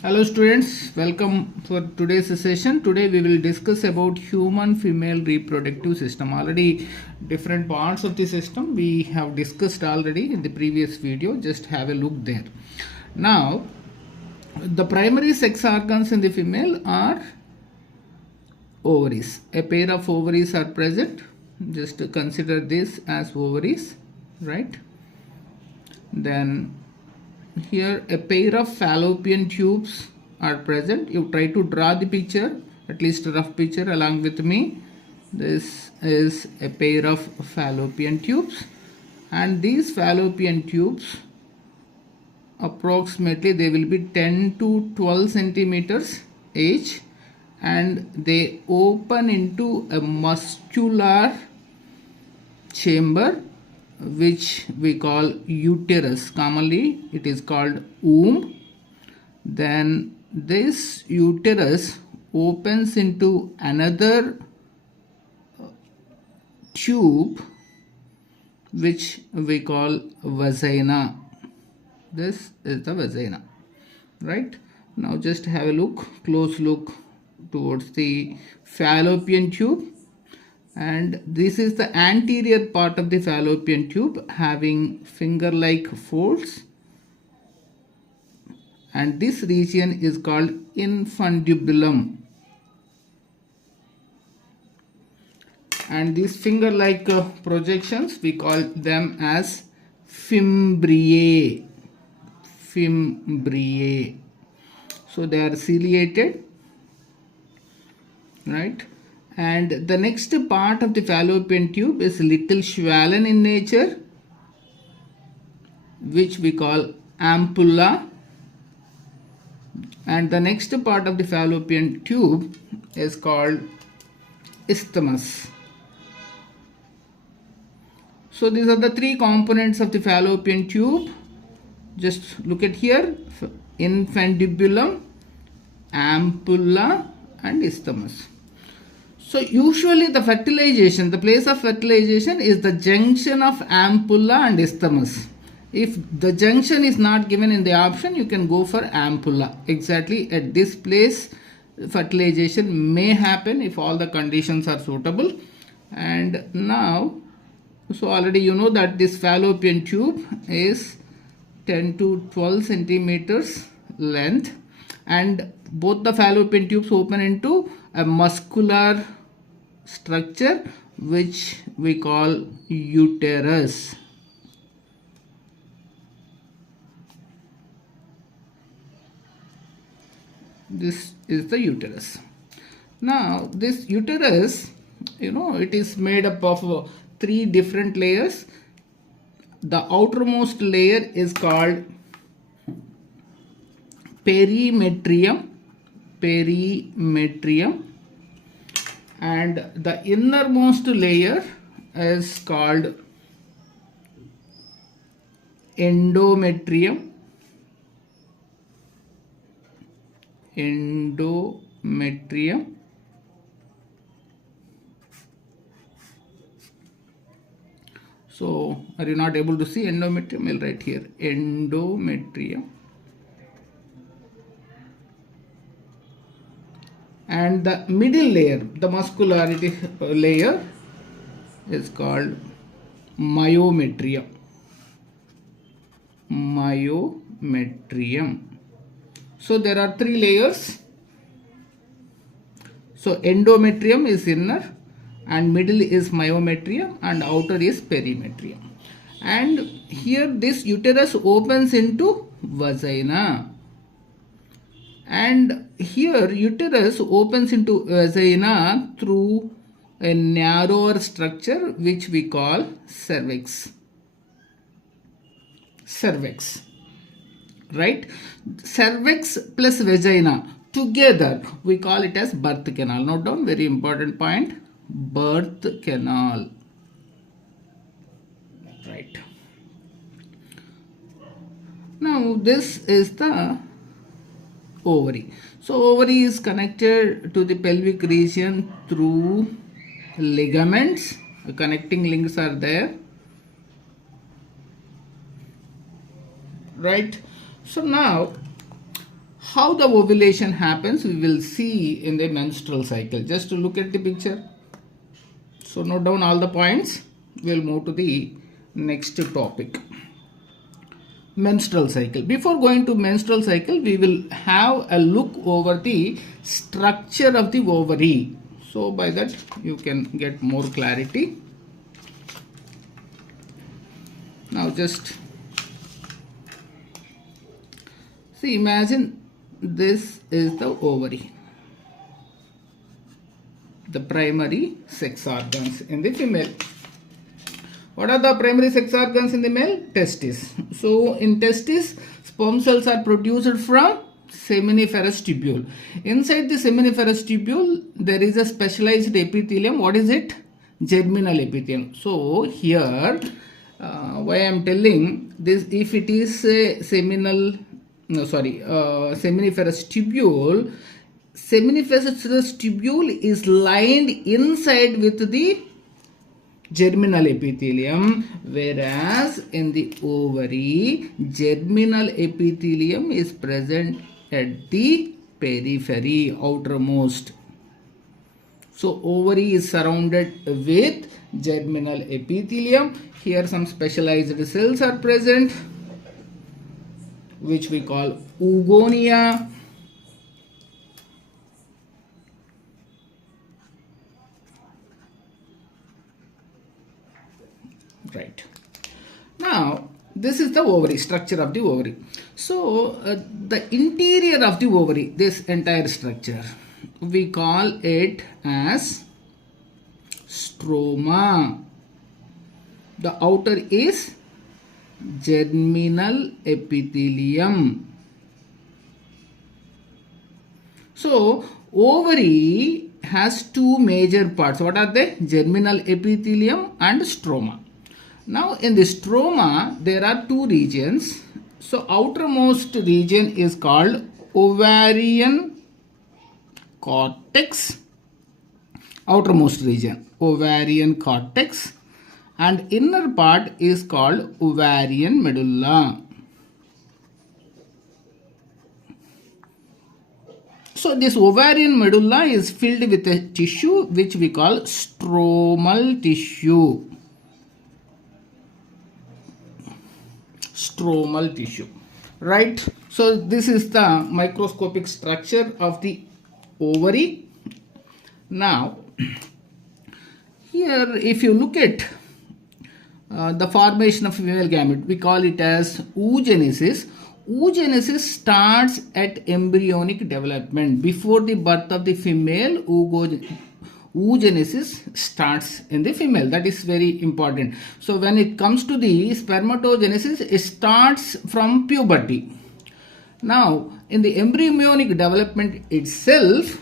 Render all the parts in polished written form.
Hello students, welcome for today's session. Today we will discuss about human female reproductive system. Already different parts of the system we have discussed already in the previous video. Just have a look there. Now the primary sex organs in the female are ovaries. A pair of ovaries are present. Just consider this as ovaries, right? Then here a pair of fallopian tubes are present. You try to draw the picture, at least a rough picture along with me. This is a pair of fallopian tubes, and these fallopian tubes approximately they will be 10 to 12 centimeters each, and they open into a muscular chamber which we call uterus. Commonly it is called womb. Then this uterus opens into another tube which we call vagina. This is the vagina, right? Now just have a look, close look towards the fallopian tube. And this is the anterior part of the fallopian tube having finger-like folds, and this region is called infundibulum, and these finger-like projections we call them as fimbriae. So they are ciliated, right? And the next part of the fallopian tube is little swollen in nature, which we call ampulla. And the next part of the fallopian tube is called isthmus. So these are the three components of the fallopian tube. Just look at here: infundibulum, ampulla, and isthmus. So usually the fertilization, the place of fertilization is the junction of ampulla and isthmus. If the junction is not given in the option, you can go for ampulla. Exactly at this place fertilization may happen if all the conditions are suitable. And now, so already you know that this fallopian tube is 10 to 12 centimeters length, and both the fallopian tubes open into a muscular structure which we call uterus. This is the uterus. Now this uterus, it is made up of three different layers. The outermost layer is called perimetrium, and the innermost layer is called endometrium. So are you not able to see endometrium? I'll write here endometrium. And the middle layer, the muscularity layer, is called myometrium. So there are three layers. So endometrium is inner, and middle is myometrium, and outer is perimetrium. And here this uterus opens into vagina. And here uterus opens into vagina through a narrower structure which we call cervix. Right? Cervix plus vagina together we call it as birth canal. Note down, very important point, birth canal. Right. Now this is the ovary. So ovary is connected to the pelvic region through ligaments. Connecting links are there. Right. So now How the ovulation happens, we will see in the menstrual cycle. Just to look at the picture. So note down all the points. We'll move to the next topic. Menstrual cycle. Before going to menstrual cycle, we will have a look over the structure of the ovary. So by that you can get more clarity. Now just see, imagine this is the ovary, the primary sex organs in the female. What are the primary sex organs in the male? Testis. So in testis, sperm cells are produced from seminiferous tubule. Inside the seminiferous tubule, there is a specialized epithelium. What is it? Germinal epithelium. So here, why I am telling this, if it is a seminiferous tubule, seminiferous tubule is lined inside with the germinal epithelium, whereas in the ovary, germinal epithelium is present at the periphery, outermost. So ovary is surrounded with germinal epithelium. Here some specialized cells are present, which we call oogonia. Right. Now, this is the ovary, structure of the ovary. So, the interior of the ovary, this entire structure, we call it as stroma. The outer is germinal epithelium. So, ovary has two major parts. What are they? Germinal epithelium and stroma. Now in the stroma, there are two regions. So outermost region is called ovarian cortex. Outermost region, ovarian cortex, and inner part is called ovarian medulla. So this ovarian medulla is filled with a tissue which we call stromal tissue. Stromal tissue, right? So this is the microscopic structure of the ovary. Now here if you look at the formation of female gamete, we call it as oogenesis. Oogenesis starts at embryonic development. Before the birth of the female, oogenesis starts in the female. That is very important. So when it comes to the spermatogenesis, it starts from puberty. Now in the embryonic development itself,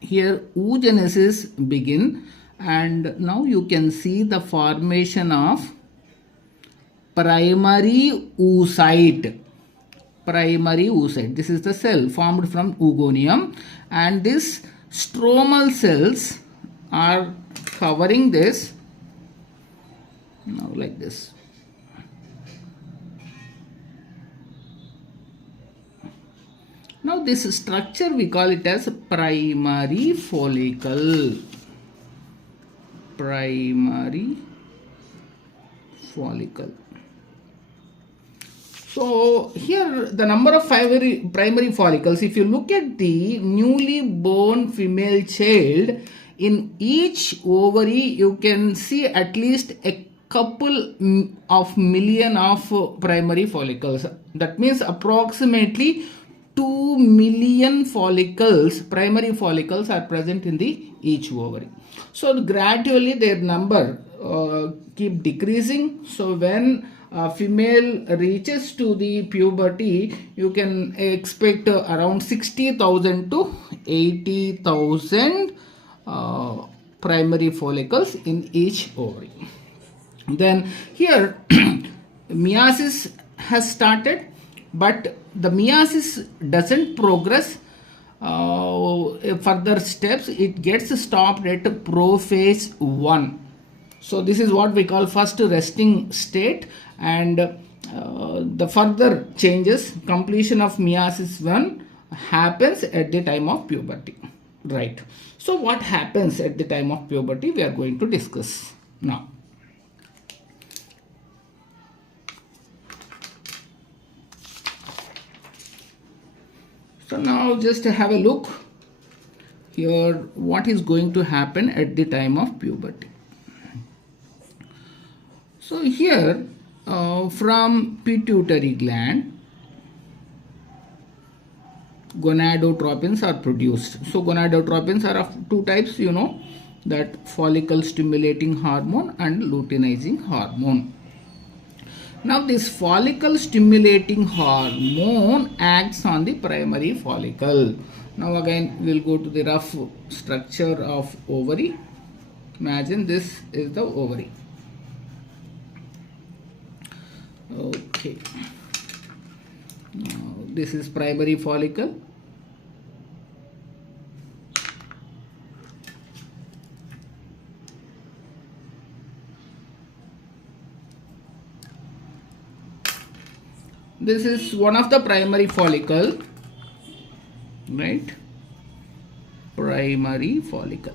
here oogenesis begin, and now you can see the formation of primary oocyte. Primary oocyte. This is the cell formed from oogonium, and this stromal cells are covering this now like this. Now this structure we call it as primary follicle. Primary follicle. So here the number of primary follicles, if you look at the newly born female child, in each ovary you can see at least a couple of million of primary follicles. That means approximately 2 million follicles, primary follicles are present in the each ovary. So gradually their number keep decreasing. So when female reaches to the puberty, you can expect around 60,000 to 80,000 primary follicles in each ovary. Then here meiosis has started, but the meiosis doesn't progress further steps. It gets stopped at prophase 1. So this is what we call first resting state, and the further changes, completion of meiosis 1 happens at the time of puberty, right? So what happens at the time of puberty, we are going to discuss now. So now just have a look here what is going to happen at the time of puberty. So here from pituitary gland, gonadotropins are produced. So gonadotropins are of two types, you know, that follicle stimulating hormone and luteinizing hormone. Now this follicle stimulating hormone acts on the primary follicle. Now again we'll go to the rough structure of ovary. Imagine this is the ovary. Okay. Now this is primary follicle. This is one of the primary follicle, right? Primary follicle.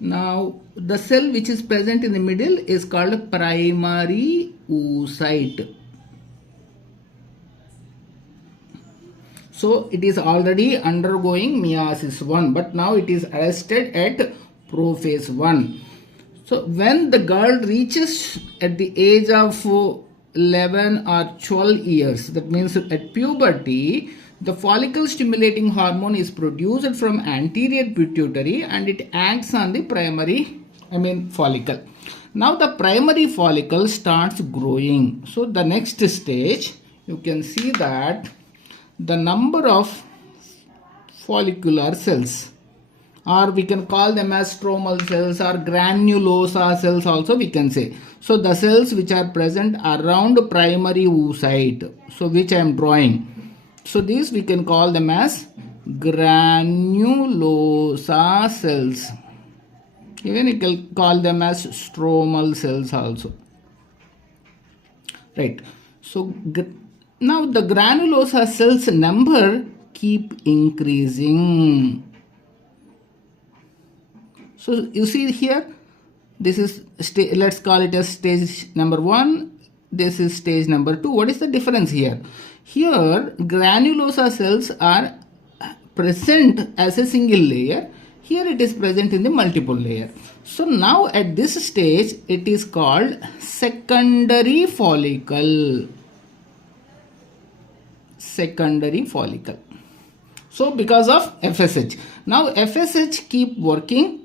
Now the cell which is present in the middle is called primary oocyte. So it is already undergoing meiosis 1, but now it is arrested at prophase 1. So when the girl reaches at the age of 11 or 12 years, that means at puberty, the follicle stimulating hormone is produced from anterior pituitary and it acts on the follicle. Now the primary follicle starts growing. So the next stage, you can see that the number of follicular cells, or we can call them as stromal cells or granulosa cells also we can say. So the cells which are present around primary oocyte, so which I am drawing. So these we can call them as granulosa cells. Even you can call them as stromal cells also. Right. So now the granulosa cells number keep increasing. So you see here, this is let's call it as stage number 1. This is stage number 2. What is the difference here? Here granulosa cells are present as a single layer. Here it is present in the multiple layer. So now at this stage it is called secondary follicle. Secondary follicle. So because of FSH. Now FSH keep working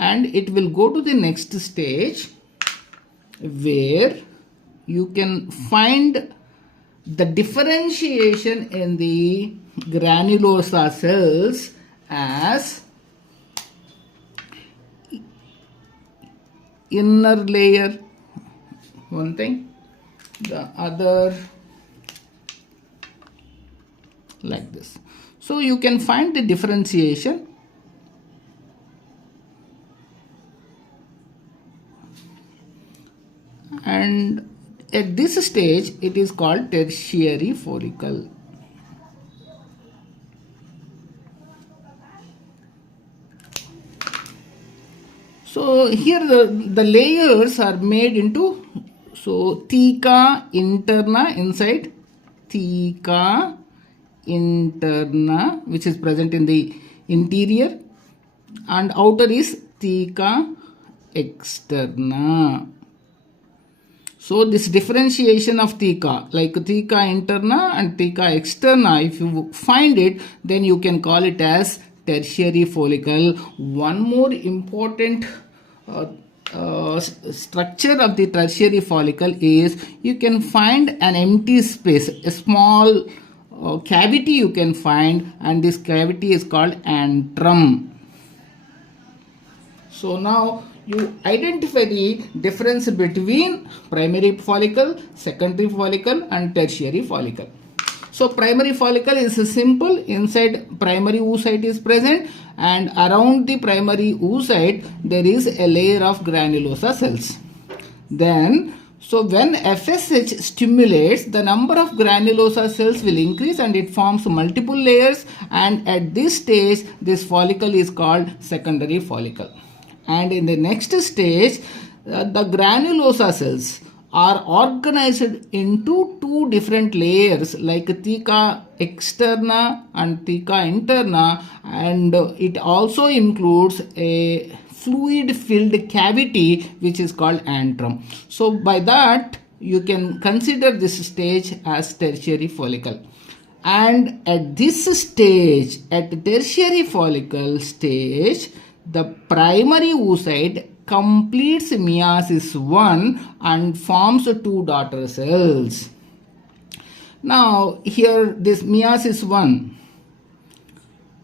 and it will go to the next stage where you can find the differentiation in the granulosa cells as inner layer, one thing, the other like this. So you can find the differentiation. And at this stage it is called tertiary follicle. So here the layers are made into, so theca interna inside, theca interna which is present in the interior, and outer is theca externa. So this differentiation of theca, like theca interna and theca externa, if you find it, then you can call it as tertiary follicle. One more important structure of the tertiary follicle is you can find an empty space, a small cavity you can find, and this cavity is called antrum. So now you identify the difference between primary follicle, secondary follicle and tertiary follicle. So primary follicle is simple. Inside primary oocyte is present, and around the primary oocyte there is a layer of granulosa cells. Then, so when FSH stimulates, the number of granulosa cells will increase and it forms multiple layers, and at this stage this follicle is called secondary follicle. And in the next stage, the granulosa cells are organized into two different layers like theca externa and theca interna, and it also includes a fluid filled cavity which is called antrum. So by that you can consider this stage as tertiary follicle. And at this stage, at tertiary follicle stage, the primary oocyte completes meiosis 1 and forms two daughter cells. Now here this meiosis 1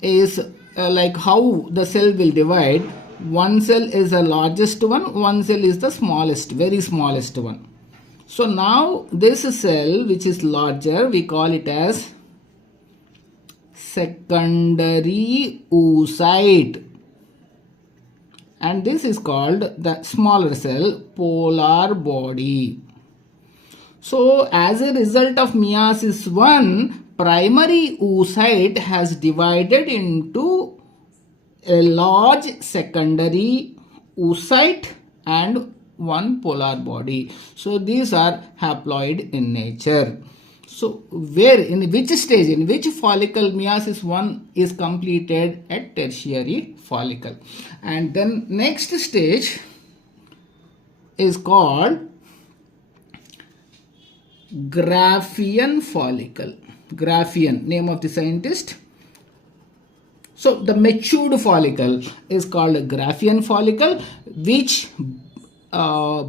is like how the cell will divide. One cell is the largest one cell is the smallest, very smallest one. So now this cell which is larger, we call it as secondary oocyte, and this is called the smaller cell polar body. So as a result of meiosis 1, primary oocyte has divided into a large secondary oocyte and one polar body. So these are haploid in nature. So where, in which stage, in which follicle meiosis 1 is completed? At tertiary follicle. And then next stage is called Graafian follicle. Graafian, name of the scientist. So the matured follicle is called a Graafian follicle, which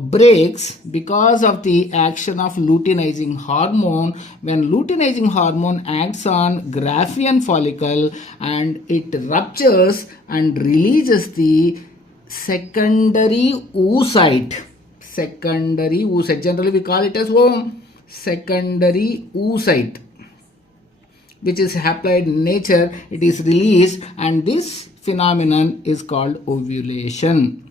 breaks because of the action of luteinizing hormone. When luteinizing hormone acts on Graafian follicle, and it ruptures and releases the secondary oocyte. Secondary oocyte, generally we call it as secondary oocyte, which is haploid in nature. It is released, and this phenomenon is called ovulation.